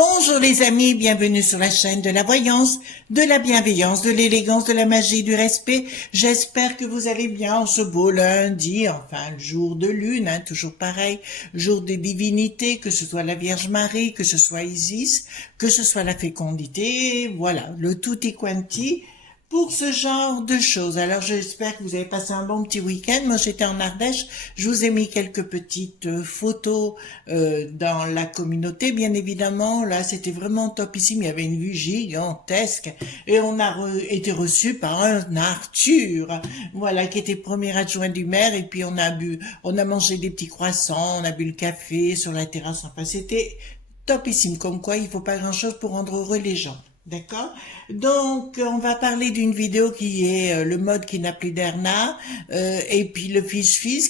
Bonjour les amis, bienvenue sur la chaîne de la voyance, de la bienveillance, de l'élégance, de la magie, du respect. J'espère que vous allez bien en ce beau lundi, enfin le jour de lune, toujours pareil, jour des divinités, que ce soit la Vierge Marie, que ce soit Isis, que ce soit la fécondité, voilà, le tutti quanti. Pour ce genre de choses. Alors j'espère que vous avez passé un bon petit week-end. Moi j'étais en Ardèche, je vous ai mis quelques petites photos dans la communauté, bien évidemment. Là c'était vraiment topissime, il y avait une vue gigantesque et on a été reçu par un Arthur, voilà, qui était premier adjoint du maire, et puis on a mangé des petits croissants, on a bu le café sur la terrasse, enfin c'était topissime, comme quoi il faut pas grand-chose pour rendre heureux les gens. D'accord. Donc, on va parler d'une vidéo qui est le mode qui n'a plus d'Erna, et puis le fils ils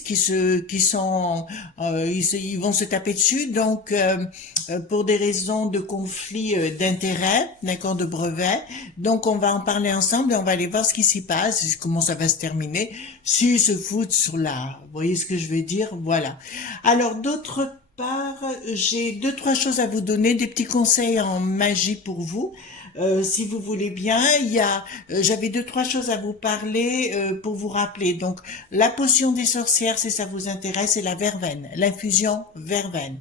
vont se taper dessus. Donc, pour des raisons de conflit d'intérêt, d'accord, de brevet. Donc, on va en parler ensemble et on va aller voir ce qui s'y passe, comment ça va se terminer. S'ils se foutent sur vous voyez ce que je veux dire? Voilà. Alors, d'autre part, j'ai deux, trois choses à vous donner, des petits conseils en magie pour vous. Si vous voulez bien, j'avais deux, trois choses à vous parler pour vous rappeler. Donc, la potion des sorcières, si ça vous intéresse, c'est la verveine, l'infusion verveine.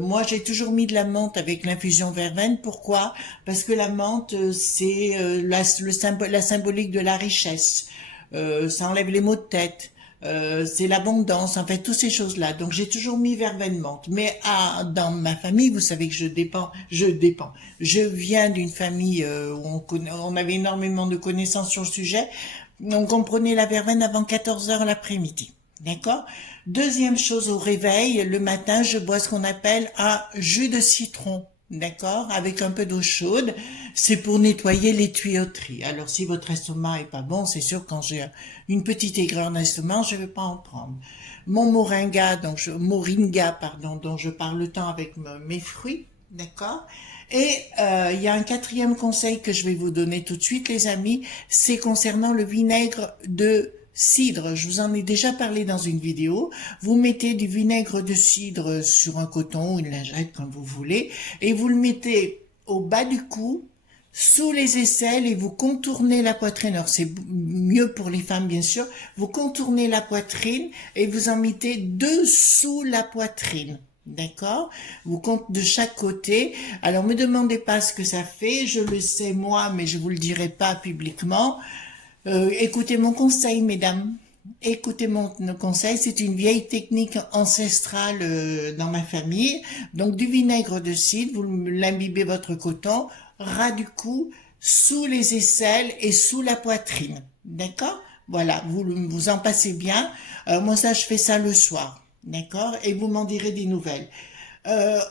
Moi, j'ai toujours mis de la menthe avec l'infusion verveine. Pourquoi? Parce que la menthe, c'est la symbolique de la richesse. Ça enlève les maux de tête. C'est l'abondance, en fait, toutes ces choses-là. Donc, j'ai toujours mis verveine menthe. Mais dans ma famille, vous savez que je viens d'une famille où on avait énormément de connaissances sur le sujet. Donc, on prenait la verveine avant 14 heures l'après-midi. D'accord? Deuxième chose, au réveil, le matin, je bois ce qu'on appelle un jus de citron. D'accord, avec un peu d'eau chaude, c'est pour nettoyer les tuyauteries. Alors si votre estomac est pas bon, c'est sûr que quand j'ai une petite aigreur d'estomac, je vais pas en prendre. Mon moringa, dont je parle le temps avec mes fruits, d'accord. Et il y a un quatrième conseil que je vais vous donner tout de suite, les amis, c'est concernant le vinaigre de cidre. Je vous en ai déjà parlé dans une vidéo. Vous mettez du vinaigre de cidre sur un coton ou une lingette, comme vous voulez, et vous le mettez au bas du cou, sous les aisselles, et vous contournez la poitrine. Alors c'est mieux pour les femmes, bien sûr. Vous contournez la poitrine et vous en mettez dessous la poitrine. D'accord? Vous comptez de chaque côté. Alors, me demandez pas ce que ça fait. Je le sais moi, mais je vous le dirai pas publiquement. Écoutez mon conseil, mesdames. Écoutez mon conseil, c'est une vieille technique ancestrale dans ma famille. Donc du vinaigre de cidre, vous l'imbibez votre coton, ras du cou, sous les aisselles et sous la poitrine. D'accord? Voilà, vous en passez bien. Moi ça, je fais ça le soir. D'accord? Et vous m'en direz des nouvelles.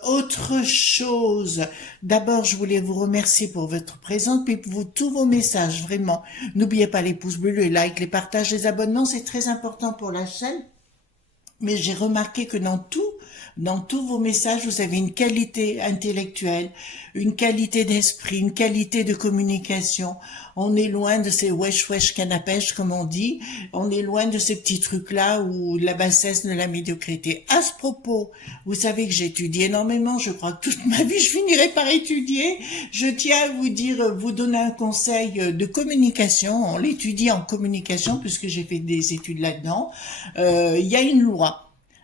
Autre chose, d'abord je voulais vous remercier pour votre présence, puis pour tous vos messages, vraiment. N'oubliez pas les pouces bleus, les likes, les partages, les abonnements, c'est très important pour la chaîne. Mais j'ai remarqué que dans tous vos messages, vous avez une qualité intellectuelle, une qualité d'esprit, une qualité de communication. On est loin de ces wesh canapèches, comme on dit. On est loin de ces petits trucs-là où la bassesse de la médiocrité. À ce propos, vous savez que j'étudie énormément. Je crois que toute ma vie, je finirai par étudier. Je tiens à vous dire, vous donner un conseil de communication. On l'étudie en communication puisque j'ai fait des études là-dedans. Il y a une loi.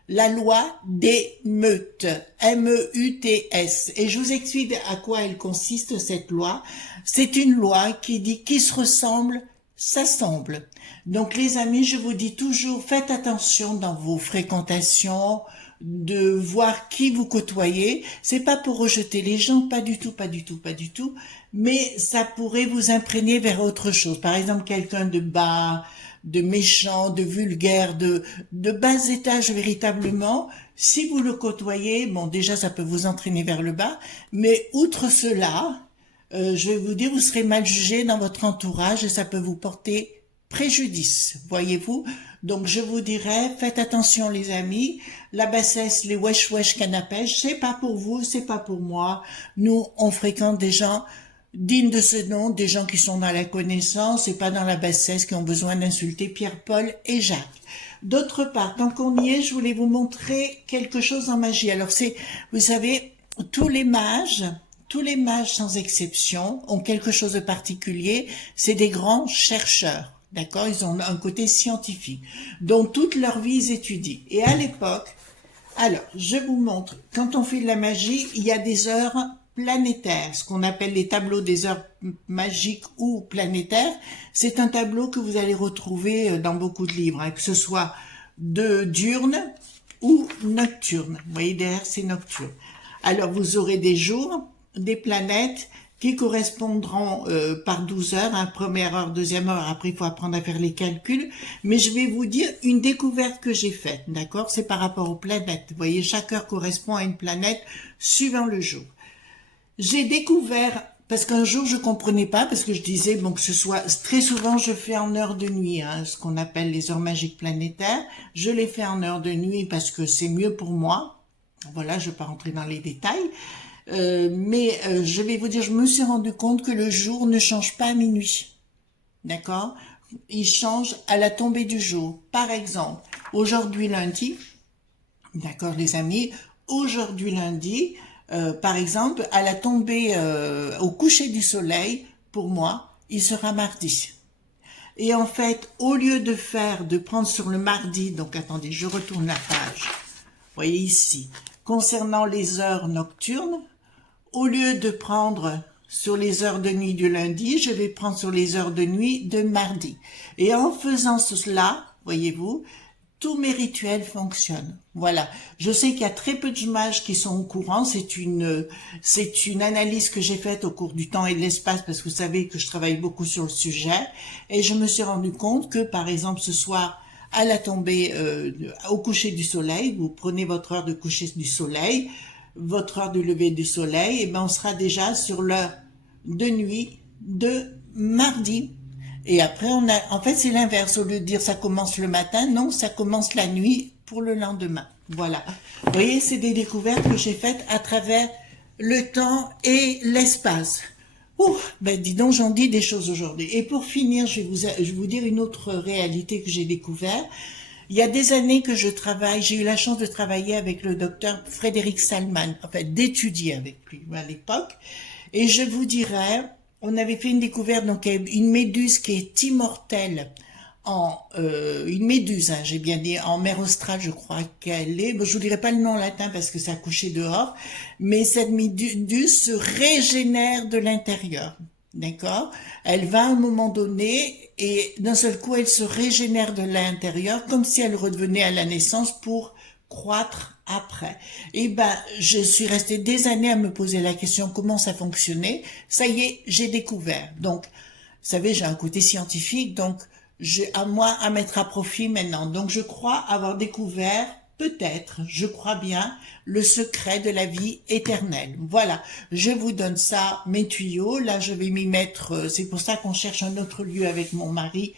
La loi des meutes, M-E-U-T-S. Et je vous explique à quoi elle consiste, cette loi. C'est une loi qui dit qui se ressemble, s'assemble. Donc les amis, je vous dis toujours, faites attention dans vos fréquentations, de voir qui vous côtoyez. C'est pas pour rejeter les gens, pas du tout, pas du tout, pas du tout. Mais ça pourrait vous imprégner vers autre chose. Par exemple, quelqu'un de bas, de méchant, de vulgaire, de bas étage véritablement. Si vous le côtoyez, bon déjà ça peut vous entraîner vers le bas, mais outre cela, je vais vous dire, vous serez mal jugé dans votre entourage et ça peut vous porter préjudice, voyez-vous. Donc je vous dirais, faites attention les amis, la bassesse, les wesh canapèches, c'est pas pour vous, c'est pas pour moi. Nous, on fréquente des gens dignes de ce nom, des gens qui sont dans la connaissance et pas dans la bassesse, qui ont besoin d'insulter Pierre, Paul et Jacques. D'autre part, tant qu'on y est, je voulais vous montrer quelque chose en magie. Alors vous savez, tous les mages, tous les mages sans exception ont quelque chose de particulier, c'est des grands chercheurs, d'accord? Ils ont un côté scientifique, donc toute leur vie ils étudient. Et à l'époque, alors je vous montre, quand on fait de la magie, il y a des heures planétaires, ce qu'on appelle les tableaux des heures magiques ou planétaires. C'est un tableau que vous allez retrouver dans beaucoup de livres, hein, que ce soit de diurne ou nocturne. Vous voyez derrière, c'est nocturne. Alors vous aurez des jours, des planètes qui correspondront par 12 heures, hein, première heure, deuxième heure, après il faut apprendre à faire les calculs, mais je vais vous dire une découverte que j'ai faite, d'accord? C'est par rapport aux planètes. Vous voyez, chaque heure correspond à une planète suivant le jour. J'ai découvert, parce qu'un jour je comprenais pas, parce que je disais, bon, que ce soit, très souvent je fais en heure de nuit, hein, ce qu'on appelle les heures magiques planétaires, je les fais en heure de nuit parce que c'est mieux pour moi, voilà, je ne vais pas rentrer dans les détails, mais je vais vous dire, je me suis rendu compte que le jour ne change pas à minuit, d'accord? Il change à la tombée du jour. Par exemple, aujourd'hui lundi, d'accord les amis, aujourd'hui lundi, par exemple, à la tombée, au coucher du soleil, pour moi, il sera mardi. Et en fait, au lieu de prendre sur le mardi, donc attendez, je retourne la page, vous voyez ici, concernant les heures nocturnes, au lieu de prendre sur les heures de nuit du lundi, je vais prendre sur les heures de nuit de mardi. Et en faisant cela, voyez-vous, tous mes rituels fonctionnent. Voilà. Je sais qu'il y a très peu de mages qui sont au courant. C'est une analyse que j'ai faite au cours du temps et de l'espace parce que vous savez que je travaille beaucoup sur le sujet. Et je me suis rendu compte que, par exemple, ce soir, à la tombée, au coucher du soleil, vous prenez votre heure de coucher du soleil, votre heure de lever du soleil, et ben on sera déjà sur l'heure de nuit de mardi. Et après, en fait, c'est l'inverse. Au lieu de dire ça commence le matin, non, ça commence la nuit pour le lendemain. Voilà. Vous voyez, c'est des découvertes que j'ai faites à travers le temps et l'espace. Ouh, ben dis donc, j'en dis des choses aujourd'hui. Et pour finir, je vais vous dire une autre réalité que j'ai découverte. Il y a des années que je travaille, j'ai eu la chance de travailler avec le docteur Frédéric Salman, en fait, d'étudier avec lui à l'époque. Et je vous dirais, on avait fait une découverte, donc une méduse qui est immortelle une méduse, hein, j'ai bien dit, en mer Australe, je crois qu'elle est. Bon, je vous dirai pas le nom en latin parce que ça a couché dehors, mais cette méduse se régénère de l'intérieur. D'accord? Elle va à un moment donné et d'un seul coup, elle se régénère de l'intérieur comme si elle redevenait à la naissance pour croître après. Et ben, je suis restée des années à me poser la question comment ça fonctionnait. Ça y est, j'ai découvert. Donc, vous savez, j'ai un côté scientifique, donc j'ai à moi à mettre à profit maintenant. Donc, je crois avoir découvert, peut-être, je crois bien, le secret de la vie éternelle. Voilà, je vous donne ça, mes tuyaux. Là, je vais m'y mettre. C'est pour ça qu'on cherche un autre lieu avec mon mari.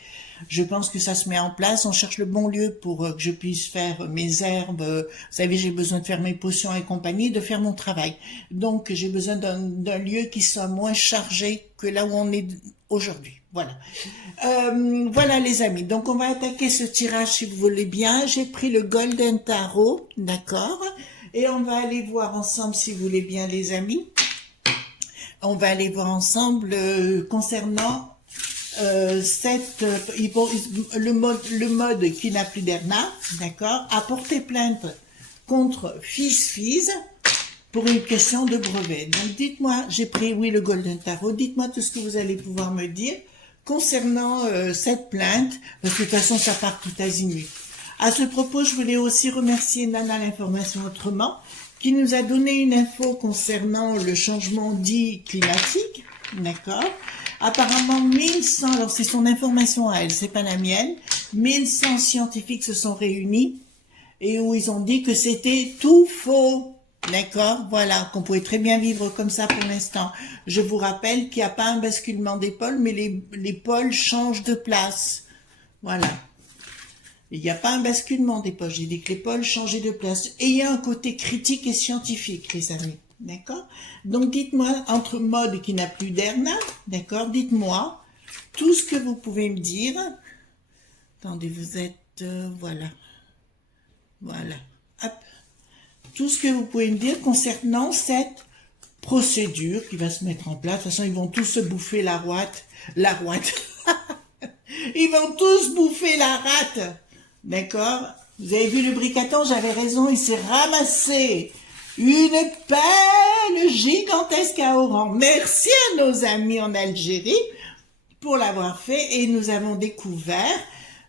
Je pense que ça se met en place. On cherche le bon lieu pour que je puisse faire mes herbes. Vous savez, j'ai besoin de faire mes potions et compagnie, de faire mon travail. Donc, j'ai besoin d'un lieu qui soit moins chargé que là où on est aujourd'hui. Voilà. Voilà les amis. Donc, on va attaquer ce tirage si vous voulez bien. J'ai pris le Golden Tarot, d'accord? Et on va aller voir ensemble si vous voulez bien les amis. On va aller voir ensemble concernant le mode qui n'a plus d'Erna, d'accord, a porté plainte contre Fizz pour une question de brevet. Donc dites-moi, j'ai pris oui le Golden Tarot, dites-moi tout ce que vous allez pouvoir me dire concernant cette plainte, parce que de toute façon ça part tout azimut. À ce propos, je voulais aussi remercier Nana l'information autrement, qui nous a donné une info concernant le changement dit climatique, d'accord. Apparemment, 1100, alors c'est son information à elle, c'est pas la mienne, 1100 scientifiques se sont réunis et où ils ont dit que c'était tout faux. D'accord, voilà, qu'on pouvait très bien vivre comme ça pour l'instant. Je vous rappelle qu'il n'y a pas un basculement des pôles, mais les pôles changent de place. Voilà. Il n'y a pas un basculement des pôles, j'ai dit que les pôles changeaient de place. Et il y a un côté critique et scientifique, les amis. D'accord? Donc, dites-moi, entre mode qui n'a plus d'Erna, d'accord? Dites-moi tout ce que vous pouvez me dire. Attendez, vous êtes... voilà. Voilà. Hop. tout ce que vous pouvez me dire concernant cette procédure qui va se mettre en place. De toute façon, ils vont tous se bouffer la rouate. Ils vont tous bouffer la rate. D'accord? Vous avez vu le bricaton, j'avais raison, il s'est ramassé une pelle gigantesque à Oran. Merci à nos amis en Algérie pour l'avoir fait, et nous avons découvert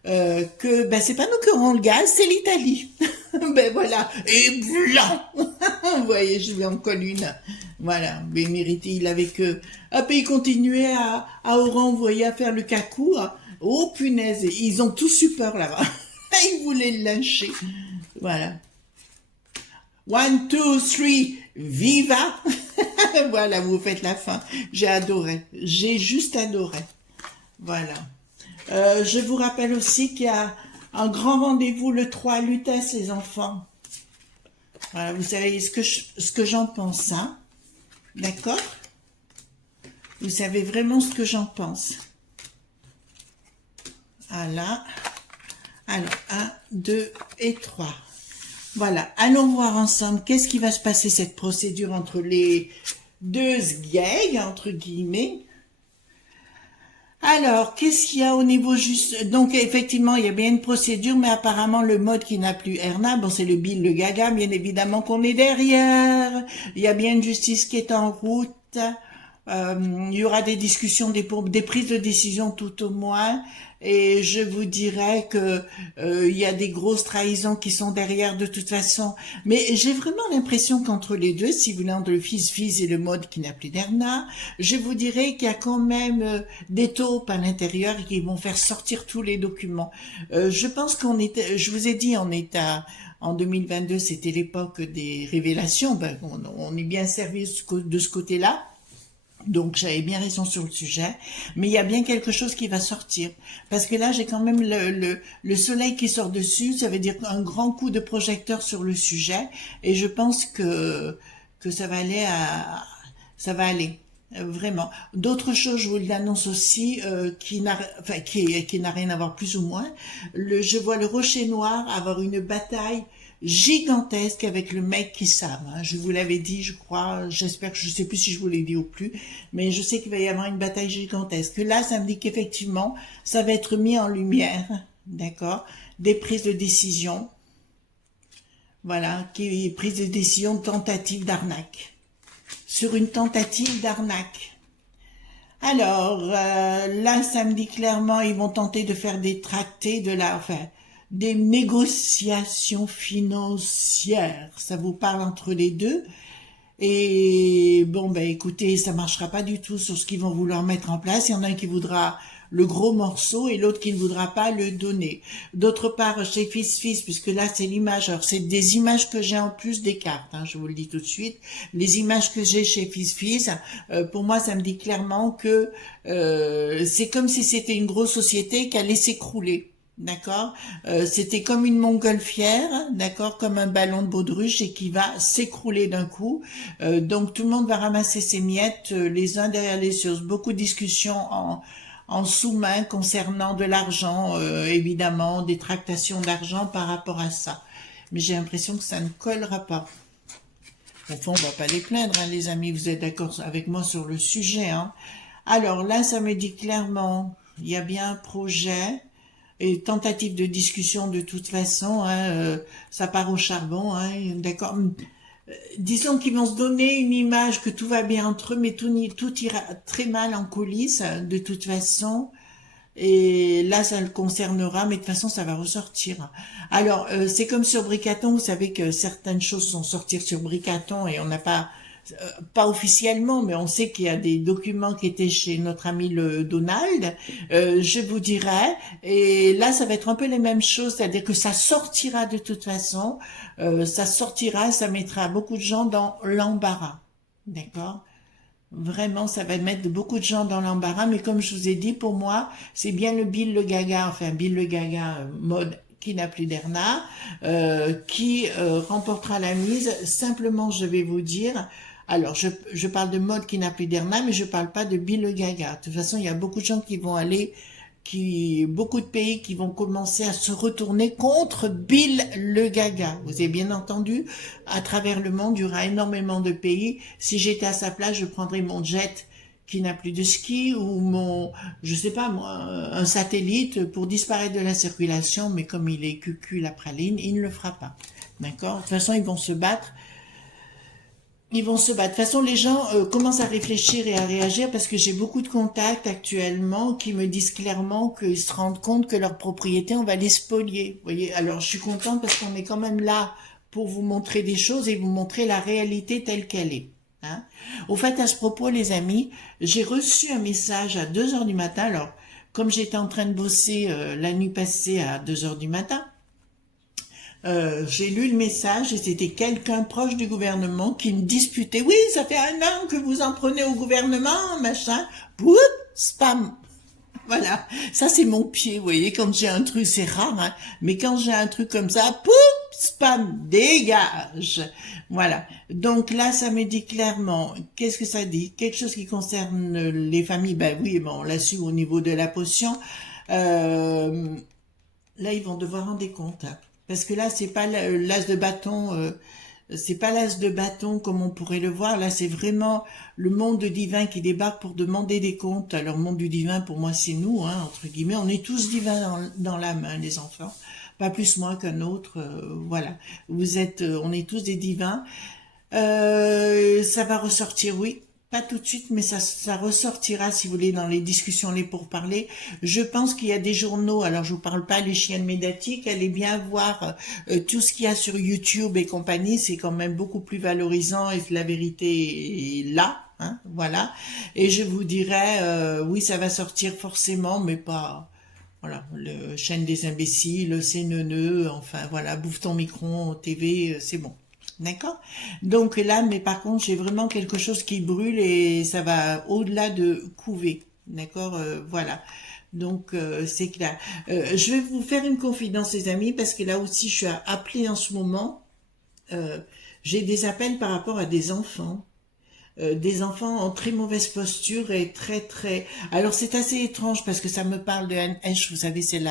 que ben c'est pas nous qui aurons le gaz, c'est l'Italie. Ben voilà, et blanc. Vous voyez, je lui en colle une. Voilà, mais mérité, il avait que... Hop, et il continuait à Oran, vous voyez, à faire le cacou. Hein. Oh punaise, ils ont tous eu peur là-bas. Ils voulaient le lyncher. Voilà. 1, 2, 3, viva. Voilà, vous faites la fin. J'ai adoré. J'ai juste adoré. Voilà. Je vous rappelle aussi qu'il y a un grand rendez-vous le 3 à Lutèce, les enfants. Voilà, vous savez ce que j'en pense, hein? D'accord? Vous savez vraiment ce que j'en pense. Voilà. Alors, 1, 2 et 3. Voilà, allons voir ensemble qu'est-ce qui va se passer, cette procédure entre les deux gays, entre guillemets. Alors, qu'est-ce qu'il y a au niveau juste... Donc, effectivement, il y a bien une procédure, mais apparemment, le mode qui n'a plus Erna, bon, c'est le Bill, le Gaga, bien évidemment qu'on est derrière. Il y a bien une justice qui est en route. Il y aura des discussions, des prises de décision tout au moins. Et je vous dirais que il y a des grosses trahisons qui sont derrière de toute façon. Mais j'ai vraiment l'impression qu'entre les deux, si vous voulez, entre le fils et le mode qui n'a plus d'Erna, je vous dirais qu'il y a quand même des taupes à l'intérieur qui vont faire sortir tous les documents. Je pense qu'on était, je vous ai dit, en 2022, c'était l'époque des révélations. Ben, on est bien servi de ce côté-là. Donc, j'avais bien raison sur le sujet, mais il y a bien quelque chose qui va sortir. Parce que là, j'ai quand même le soleil qui sort dessus, ça veut dire un grand coup de projecteur sur le sujet, et je pense que ça va aller. Vraiment. D'autres choses, je vous l'annonce aussi, qui n'a rien à voir plus ou moins. Je vois le Rocher Noir avoir une bataille gigantesque avec le mec qui savent. Hein. Je vous l'avais dit, je crois, j'espère que je sais plus si je vous l'ai dit ou plus, mais je sais qu'il va y avoir une bataille gigantesque. Là, ça me dit qu'effectivement, ça va être mis en lumière, d'accord, des prises de décision, voilà, prises de décision, tentative d'arnaque, sur une tentative d'arnaque. Alors, là, ça me dit clairement, ils vont tenter de faire des tractés des négociations financières. Ça vous parle entre les deux. Et bon, ben écoutez, ça marchera pas du tout sur ce qu'ils vont vouloir mettre en place. Il y en a un qui voudra le gros morceau et l'autre qui ne voudra pas le donner. D'autre part, chez Fils, puisque là c'est l'image, alors c'est des images que j'ai en plus des cartes, hein, je vous le dis tout de suite, les images que j'ai chez Fils, pour moi ça me dit clairement que c'est comme si c'était une grosse société qui allait s'écrouler. D'accord, c'était comme une montgolfière, d'accord, comme un ballon de baudruche et qui va s'écrouler d'un coup. Donc tout le monde va ramasser ses miettes les uns derrière les autres. Beaucoup de discussions en sous-main concernant de l'argent, évidemment, des tractations d'argent par rapport à ça. Mais j'ai l'impression que ça ne collera pas. Au fond, on va pas les plaindre, hein, les amis. Vous êtes d'accord avec moi sur le sujet, hein. Alors là, ça me dit clairement, il y a bien un projet. Et tentative de discussion de toute façon, hein, ça part au charbon, hein, d'accord. Disons qu'ils vont se donner une image que tout va bien entre eux, mais tout ira très mal en coulisses, de toute façon. Et là, ça le concernera, mais de toute façon, ça va ressortir. Alors, c'est comme sur Bricaton, vous savez que certaines choses sont sorties sur Bricaton et on n'a pas officiellement, mais on sait qu'il y a des documents qui étaient chez notre ami le Donald, je vous dirais, et là ça va être un peu les mêmes choses, c'est-à-dire que ça sortira de toute façon, ça mettra beaucoup de gens dans l'embarras, d'accord? Vraiment, ça va mettre beaucoup de gens dans l'embarras, mais comme je vous ai dit, pour moi, c'est bien le Bill le Gaga, mode qui n'a plus d'Erna, qui remportera la mise. Simplement, je vais vous dire, alors je parle de mode qui n'a plus d'Erna, mais je parle pas de Bill le Gaga. De toute façon, il y a beaucoup de gens qui vont aller beaucoup de pays qui vont commencer à se retourner contre Bill le Gaga. Vous avez bien entendu, à travers le monde, il y aura énormément de pays. Si j'étais à sa place, je prendrais mon jet qui n'a plus de ski ou je sais pas moi, un satellite pour disparaître de la circulation, mais comme il est cucu la praline, il ne le fera pas. D'accord? De toute façon, ils vont se battre. Ils vont se battre. De toute façon, les gens commencent à réfléchir et à réagir parce que j'ai beaucoup de contacts actuellement qui me disent clairement qu'ils se rendent compte que leur propriété, on va les spolier. Vous voyez, alors je suis contente parce qu'on est quand même là pour vous montrer des choses et vous montrer la réalité telle qu'elle est. Hein. Au fait, à ce propos, les amis, j'ai reçu un message à 2 heures du matin. Alors, comme j'étais en train de bosser la nuit passée à 2 heures du matin, j'ai lu le message et c'était quelqu'un proche du gouvernement qui me disputait. Oui, ça fait 1 an que vous en prenez au gouvernement, machin. Poup, spam. Voilà, ça c'est mon pied, vous voyez, quand j'ai un truc, c'est rare, hein, mais quand j'ai un truc comme ça, poup, spam, dégage. Voilà, donc là, ça me dit clairement, qu'est-ce que ça dit? Quelque chose qui concerne les familles, ben oui, bon, on l'a su au niveau de la potion, là, ils vont devoir rendre des comptes, hein, parce que là, c'est pas l'as de bâton... c'est pas l'as de bâton comme on pourrait le voir. Là, c'est vraiment le monde divin qui débarque pour demander des comptes. Alors, le monde du divin, pour moi, c'est nous, hein, entre guillemets. On est tous divins dans l'âme, hein, les enfants. Pas plus moi qu'un autre. Voilà. On est tous des divins. Ça va ressortir, oui. Pas tout de suite, mais ça ressortira, si vous voulez, dans les discussions, les pourparlers. Je pense qu'il y a des journaux, alors je vous parle pas les chiennes médiatiques, allez bien voir tout ce qu'il y a sur YouTube et compagnie, c'est quand même beaucoup plus valorisant et la vérité est là, hein, voilà. Et je vous dirais, oui, ça va sortir forcément, mais pas... Voilà, le chaîne des imbéciles, c'est neuneux, enfin voilà, bouffe ton micro, TV, c'est bon. D'accord? Donc là, mais par contre, j'ai vraiment quelque chose qui brûle et ça va au-delà de couver. D'accord? Voilà. Donc, c'est clair. Je vais vous faire une confidence, les amis, parce que là aussi, je suis appelée en ce moment. J'ai des appels par rapport à des enfants. Des enfants en très mauvaise posture et très... Alors, c'est assez étrange parce que ça me parle de Anne Heche. Vous savez, c'est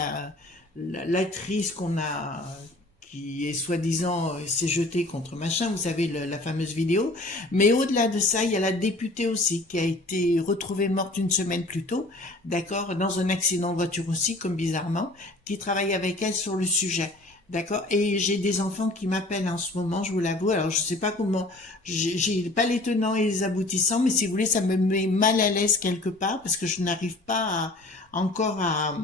l'actrice qu'on a... qui est soi-disant s'est jetée contre machin, vous savez, la fameuse vidéo. Mais au-delà de ça, il y a la députée aussi, qui a été retrouvée morte 1 semaine plus tôt, d'accord, dans un accident de voiture aussi, comme bizarrement, qui travaille avec elle sur le sujet. D'accord. Et j'ai des enfants qui m'appellent en ce moment, je vous l'avoue. Alors, je sais pas comment, j'ai pas les tenants et les aboutissants, mais si vous voulez, ça me met mal à l'aise quelque part, parce que je n'arrive pas encore à,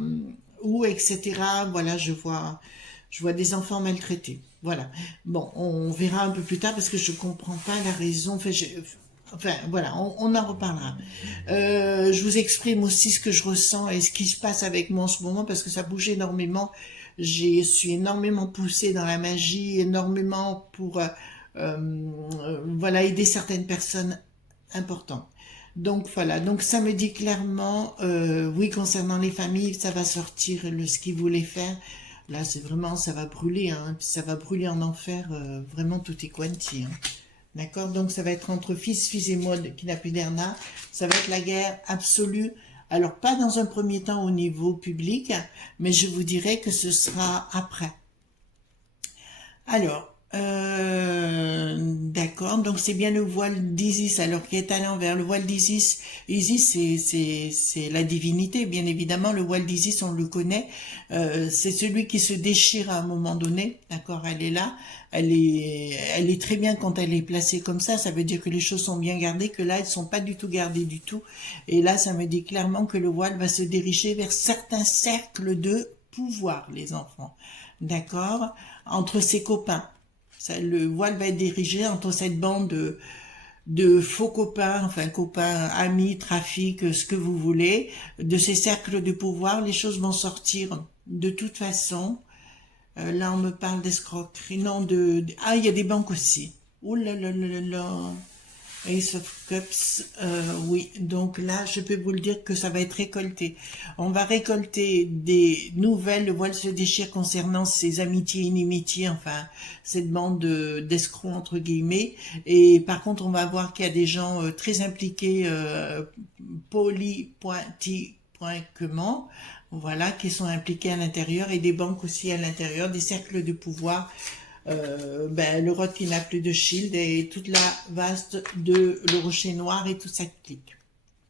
où, etc. Voilà, je vois des enfants maltraités. Voilà. Bon, on verra un peu plus tard parce que je comprends pas la raison. Enfin, voilà, on en reparlera. Je vous exprime aussi ce que je ressens et ce qui se passe avec moi en ce moment parce que ça bouge énormément. Je suis énormément poussée dans la magie, énormément pour voilà, aider certaines personnes importantes. Donc voilà, donc ça me dit clairement, oui, concernant les familles, ça va sortir ce qu'ils voulaient faire. Là, c'est vraiment, ça va brûler, hein, ça va brûler en enfer, vraiment tout est quanti. Hein. D'accord? Donc ça va être entre fils et moi qui n'a plus d'Erna. Ça va être la guerre absolue. Alors, pas dans un premier temps au niveau public, mais je vous dirai que ce sera après. Alors, d'accord, donc c'est bien le voile d'Isis, alors qui est à l'envers. Le voile d'Isis, Isis, c'est la divinité, bien évidemment. Le voile d'Isis, on le connaît. C'est celui qui se déchire à un moment donné, d'accord, elle est là. Elle est très bien quand elle est placée comme ça veut dire que les choses sont bien gardées, que là, elles sont pas du tout gardées du tout. Et là, ça me dit clairement que le voile va se diriger vers certains cercles de pouvoir, les enfants. D'accord? Entre ses copains. Le voile va être dirigé entre cette bande de faux copains, enfin copains, amis, trafic, ce que vous voulez, de ces cercles de pouvoir, les choses vont sortir de toute façon. Là, on me parle d'escroquerie, non, ah, il y a des banques aussi. Ouh là là là là là. Ace of Cups, oui, donc là, je peux vous le dire que ça va être récolté. On va récolter des nouvelles, le voile se déchire concernant ces amitiés, inimitiés, enfin, cette bande d'escrocs, entre guillemets. Et par contre, on va voir qu'il y a des gens très impliqués, fiche.quement, voilà, qui sont impliqués à l'intérieur, et des banques aussi à l'intérieur, des cercles de pouvoir, le roi qui n'a plus de shield et toute la vaste de le rocher noir et toute sa clique.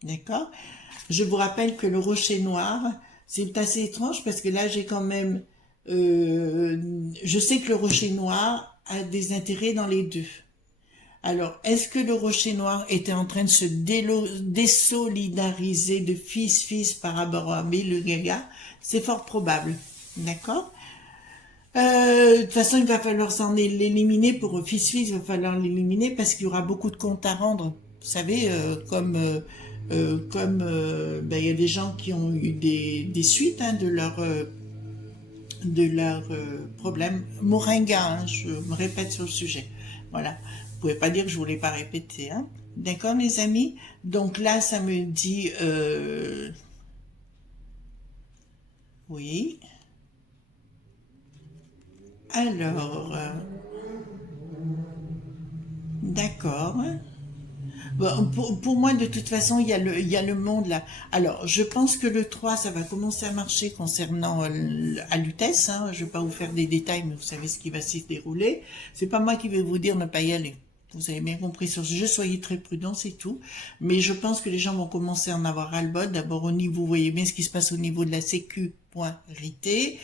D'accord? Je vous rappelle que le rocher noir, c'est assez étrange parce que là j'ai quand même, je sais que le rocher noir a des intérêts dans les deux. Alors, est-ce que le rocher noir était en train de se désolidariser de fils par rapport à le gaga? C'est fort probable. D'accord? De toute façon, il va falloir s'en l'éliminer pour fils, il va falloir l'éliminer parce qu'il y aura beaucoup de comptes à rendre. Vous savez, il y a des gens qui ont eu des suites de leur problème. Moringa, hein, je me répète sur le sujet. Voilà. Vous pouvez pas dire que je voulais pas répéter, hein. D'accord, les amis? Donc là, ça me dit... Oui. Alors... D'accord. Bon, pour moi, de toute façon, il y a le monde là. Alors, je pense que le 3, ça va commencer à marcher concernant à l'UTES. Hein. Je vais pas vous faire des détails, mais vous savez ce qui va s'y dérouler. C'est pas moi qui vais vous dire ne pas y aller. Vous avez bien compris sur ce jeu, soyez très prudents, c'est tout. Mais je pense que les gens vont commencer à en avoir ras-le-bol. D'abord au niveau, vous voyez bien ce qui se passe au niveau de la sécu.rité.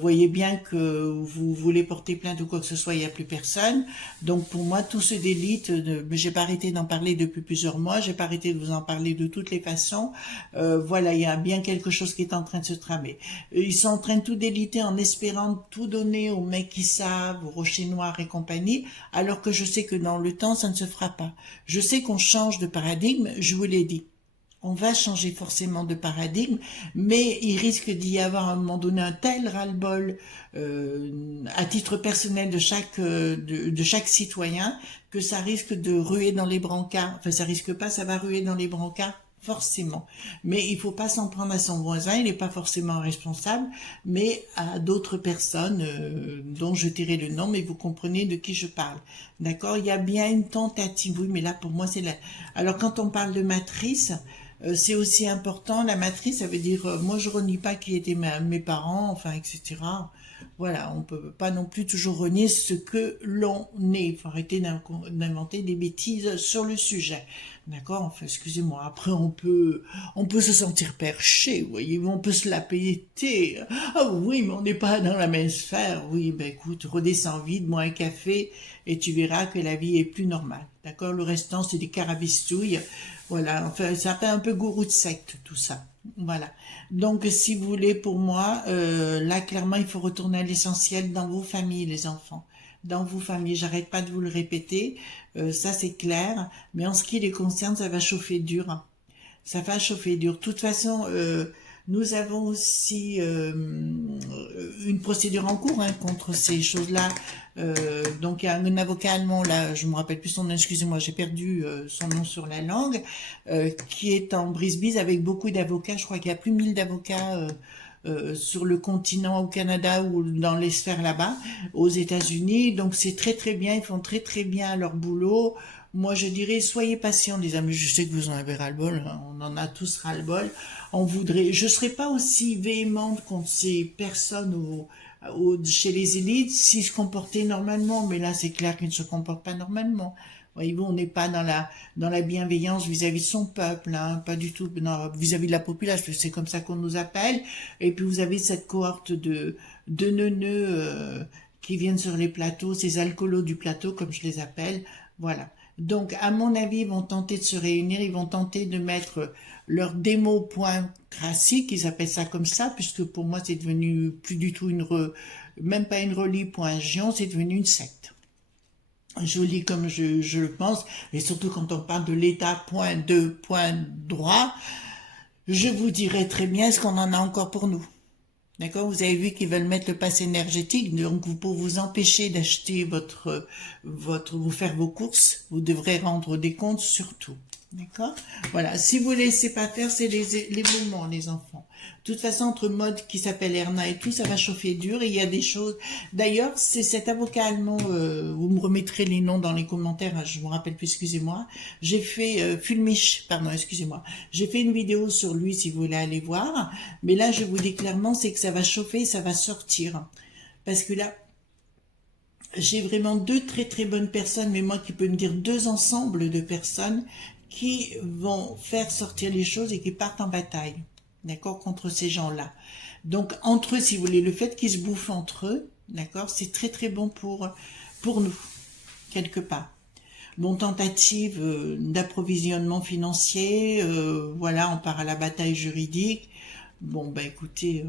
Voyez bien que vous voulez porter plainte ou quoi que ce soit, il n'y a plus personne. Donc pour moi, tout se délite. J'ai pas arrêté d'en parler depuis plusieurs mois. J'ai pas arrêté de vous en parler de toutes les façons. Voilà, il y a bien quelque chose qui est en train de se tramer. Ils sont en train de tout déliter en espérant tout donner aux mecs qui savent, aux rochers noirs et compagnie, alors que je sais que dans le temps, ça ne se fera pas. Je sais qu'on change de paradigme, je vous l'ai dit. On va changer forcément de paradigme, mais il risque d'y avoir à un moment donné un tel ras-le-bol à titre personnel de chaque citoyen que ça risque de ruer dans les brancards. Enfin, ça risque pas, ça va ruer dans les brancards forcément. Mais il faut pas s'en prendre à son voisin, il n'est pas forcément responsable, mais à d'autres personnes dont je tairai le nom, mais vous comprenez de qui je parle. D'accord? Il y a bien une tentative, oui, mais là pour moi c'est la... Alors quand on parle de matrice, c'est aussi important, la matrice, ça veut dire, moi je renie pas qui étaient mes parents, enfin, etc. Voilà, on peut pas non plus toujours renier ce que l'on est. Il faut arrêter d'inventer des bêtises sur le sujet. D'accord? Enfin, excusez-moi. Après, on peut se sentir perché, vous voyez, on peut se la péter. Ah oui, mais on n'est pas dans la même sphère. Oui, ben écoute, redescends vite, bois un café, et tu verras que la vie est plus normale. D'accord? Le restant, c'est des carabistouilles. Voilà, enfin, ça fait un peu gourou de secte, tout ça. Voilà. Donc, si vous voulez, pour moi, là, clairement, il faut retourner à l'essentiel dans vos familles, les enfants. Dans vos familles. J'arrête pas de vous le répéter. Ça, c'est clair. Mais en ce qui les concerne, ça va chauffer dur. Hein. Ça va chauffer dur. De toute façon, nous avons aussi une procédure en cours contre ces choses-là. Donc il y a un avocat allemand, là, je me rappelle plus son nom, excusez-moi, j'ai perdu son nom sur la langue, qui est en brise-bise avec beaucoup d'avocats. Je crois qu'il y a plus de 1000 d'avocats sur le continent, au Canada ou dans les sphères là-bas, aux États-Unis. Donc c'est très très bien, ils font très très bien leur boulot. Moi, je dirais, soyez patients, les amis. Je sais que vous en avez ras-le-bol. Hein. On en a tous ras-le-bol. Je serais pas aussi véhémente contre ces personnes chez les élites s'ils se comportaient normalement. Mais là, c'est clair qu'ils ne se comportent pas normalement. Voyez-vous, on n'est pas dans la bienveillance vis-à-vis de son peuple, hein, pas du tout vis-à-vis de la population. C'est comme ça qu'on nous appelle. Et puis, vous avez cette cohorte de neuneux qui viennent sur les plateaux, ces alcoolos du plateau, comme je les appelle. Voilà. Donc, à mon avis, ils vont tenter de se réunir, ils vont tenter de mettre leur démo.classique, ils appellent ça comme ça, puisque pour moi, c'est devenu plus du tout même pas une relie.gion, c'est devenu une secte. Je lis comme je le pense, et surtout quand on parle de l'État.2.droit, je vous dirai très bien ce qu'on en a encore pour nous. D'accord, vous avez vu qu'ils veulent mettre le pass énergétique, donc pour vous empêcher d'acheter vous faire vos courses, vous devrez rendre des comptes sur tout. D'accord? Voilà. Si vous laissez pas faire, c'est les moments, les enfants. De toute façon, entre mode qui s'appelle Erna et tout, ça va chauffer dur et il y a des choses. D'ailleurs, c'est cet avocat allemand, vous me remettrez les noms dans les commentaires, hein, je me rappelle plus, excusez-moi. J'ai fait, Fulmich, pardon, excusez-moi. J'ai fait une vidéo sur lui si vous voulez aller voir. Mais là, je vous dis clairement, c'est que ça va chauffer, ça va sortir. Parce que là, j'ai vraiment deux très très bonnes personnes, mais moi qui peux me dire deux ensembles de personnes qui vont faire sortir les choses et qui partent en bataille, d'accord, contre ces gens-là. Donc, entre eux, si vous voulez, le fait qu'ils se bouffent entre eux, d'accord, c'est très très bon pour nous, quelque part. Bon, tentative d'approvisionnement financier, voilà, on part à la bataille juridique. Bon, ben écoutez,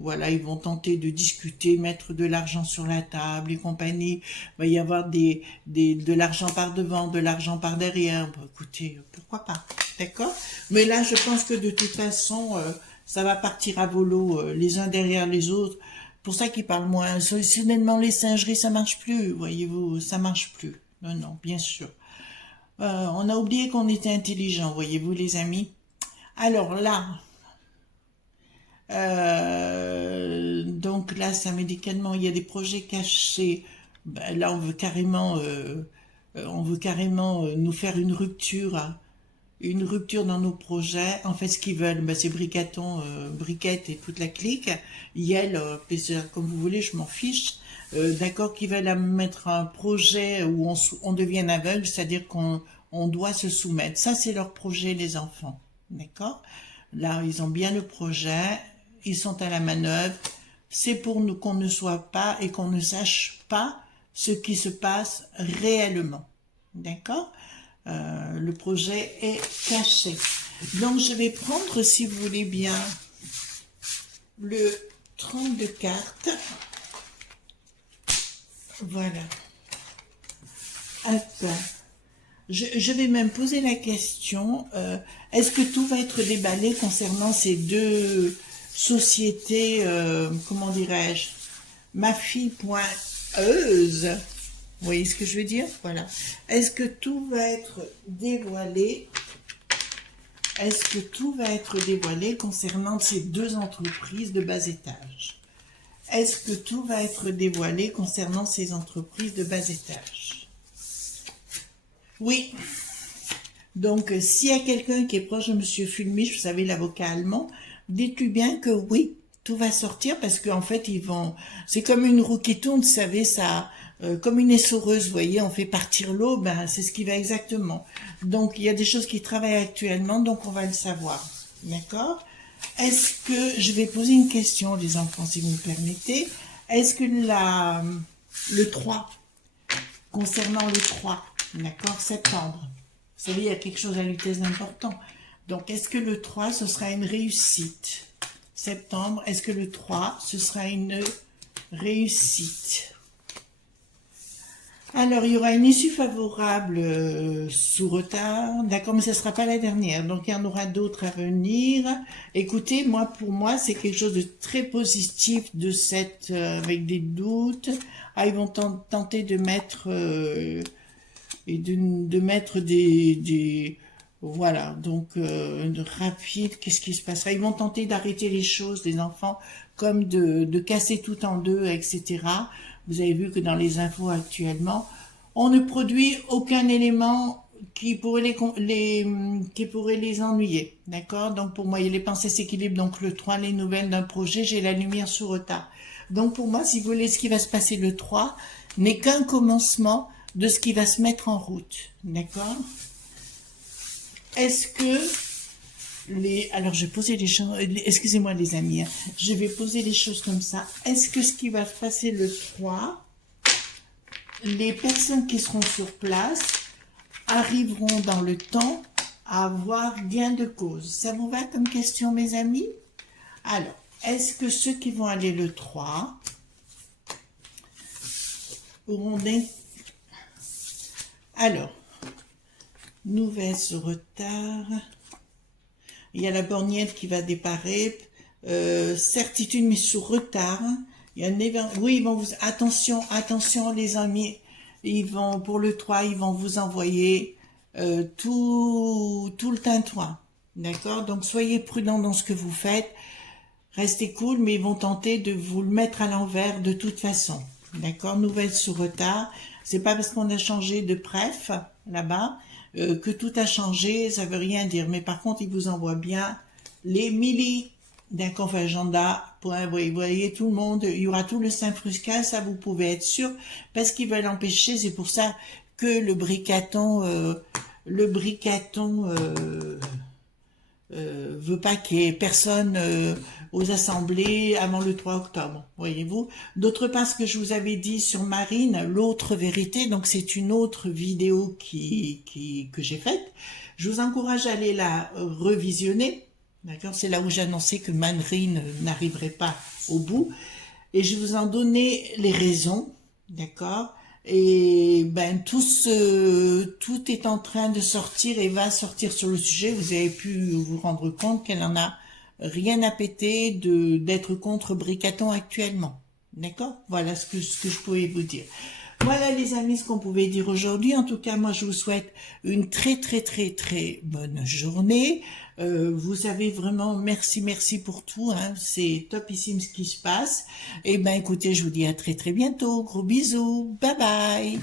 voilà, ils vont tenter de discuter, mettre de l'argent sur la table et compagnie. Il va y avoir de l'argent par devant, de l'argent par derrière. Bon, écoutez, pourquoi pas, d'accord? Mais là, je pense que de toute façon, ça va partir à volo, les uns derrière les autres. Pour ça qu'ils parlent moins. Soudainement, les singeries, ça marche plus, voyez-vous, ça marche plus. Non, non, bien sûr. On a oublié qu'on était intelligent, voyez-vous, les amis. Alors là... donc là, c'est un médicament, il y a des projets cachés. Ben, là, on veut carrément nous faire une rupture dans nos projets. En fait, ce qu'ils veulent, ben, c'est Bricaton, Briquette et toute la clique. Yel, comme vous voulez, je m'en fiche. D'accord, qu'ils veulent mettre un projet où on devient aveugle, c'est-à-dire qu'on doit se soumettre. Ça, c'est leur projet, les enfants. D'accord? Là, ils ont bien le projet. Ils sont à la manœuvre, c'est pour nous qu'on ne soit pas et qu'on ne sache pas ce qui se passe réellement. D'accord? Le projet est caché. Donc, je vais prendre, si vous voulez bien, le 32 cartes. Voilà. Hop. Je vais même poser la question, est-ce que tout va être déballé concernant ces deux... société, comment dirais-je, ma fille.euse, vous voyez ce que je veux dire? Voilà. Est-ce que tout va être dévoilé? Est-ce que tout va être dévoilé concernant ces deux entreprises de bas étage? Est-ce que tout va être dévoilé concernant ces entreprises de bas étage? Oui. Donc, s'il y a quelqu'un qui est proche de Monsieur Fulmich, vous savez, l'avocat allemand, dites-lui bien que oui, tout va sortir parce qu'en fait, c'est comme une roue qui tourne, vous savez, ça, comme une essoreuse, vous voyez, on fait partir l'eau, ben, c'est ce qui va exactement. Donc, il y a des choses qui travaillent actuellement, donc on va le savoir. D'accord? Est-ce que, je vais poser une question, les enfants, si vous me permettez. Est-ce que le 3, concernant le 3, d'accord, septembre, vous savez, il y a quelque chose à vitesse d'important. Donc, est-ce que le 3, ce sera une réussite? Septembre, est-ce que le 3, ce sera une réussite? Alors, il y aura une issue favorable sous retard, d'accord, mais ce ne sera pas la dernière. Donc, il y en aura d'autres à venir. Écoutez, pour moi, c'est quelque chose de très positif avec des doutes. Ah, ils vont tenter de mettre... et de mettre voilà, donc rapide, qu'est-ce qui se passera? Ils vont tenter d'arrêter les choses, les enfants, comme de casser tout en deux, etc. Vous avez vu que dans les infos actuellement, on ne produit aucun élément qui pourrait les ennuyer, d'accord? Donc pour moi, les pensées s'équilibrent, donc le 3, les nouvelles d'un projet, j'ai la lumière sous retard. Donc pour moi, si vous voulez, ce qui va se passer le 3 n'est qu'un commencement de ce qui va se mettre en route, d'accord? Est-ce que alors je vais poser les choses, excusez-moi les amis, hein, je vais poser les choses comme ça. Est-ce que ce qui va se passer le 3, les personnes qui seront sur place arriveront dans le temps à avoir gain de cause? Ça vous va comme question, mes amis? Alors, est-ce que ceux qui vont aller le 3 auront des... Alors, nouvelle sous retard. Il y a la borgnette qui va déparer. Certitude, mais sous retard. Il y a oui, ils vont vous... Attention, attention les amis. Pour le 3, ils vont vous envoyer tout le tintouin. D'accord? Donc soyez prudents dans ce que vous faites. Restez cool, mais ils vont tenter de vous le mettre à l'envers de toute façon. D'accord? Nouvelle sous retard. C'est pas parce qu'on a changé de préf là-bas que tout a changé. Ça veut rien dire. Mais par contre, ils vous envoient bien les millis. D'accord? Enfin, agenda. Vous voyez tout le monde. Il y aura tout le Saint-Fruscal. Ça, vous pouvez être sûr. Parce qu'ils veulent empêcher. C'est pour ça que le bricaton veut pas qu'il y ait personne aux assemblées avant le 3 octobre, voyez-vous. D'autre part, ce que je vous avais dit sur Marine, l'autre vérité, donc c'est une autre vidéo que j'ai faite. Je vous encourage à aller la revisionner, d'accord. C'est là où j'annonçais que Marine n'arriverait pas au bout. Et je vous en donnais les raisons, d'accord. Et ben tout est en train de sortir et va sortir sur le sujet. Vous avez pu vous rendre compte qu'elle en a rien à péter d'être contre Bricaton actuellement. D'accord? Voilà ce que je pouvais vous dire. Voilà les amis ce qu'on pouvait dire aujourd'hui. En tout cas, moi je vous souhaite une très très très très bonne journée. Vous savez vraiment merci pour tout. Hein. C'est topissime ce qui se passe. Et ben écoutez, je vous dis à très très bientôt. Gros bisous. Bye bye.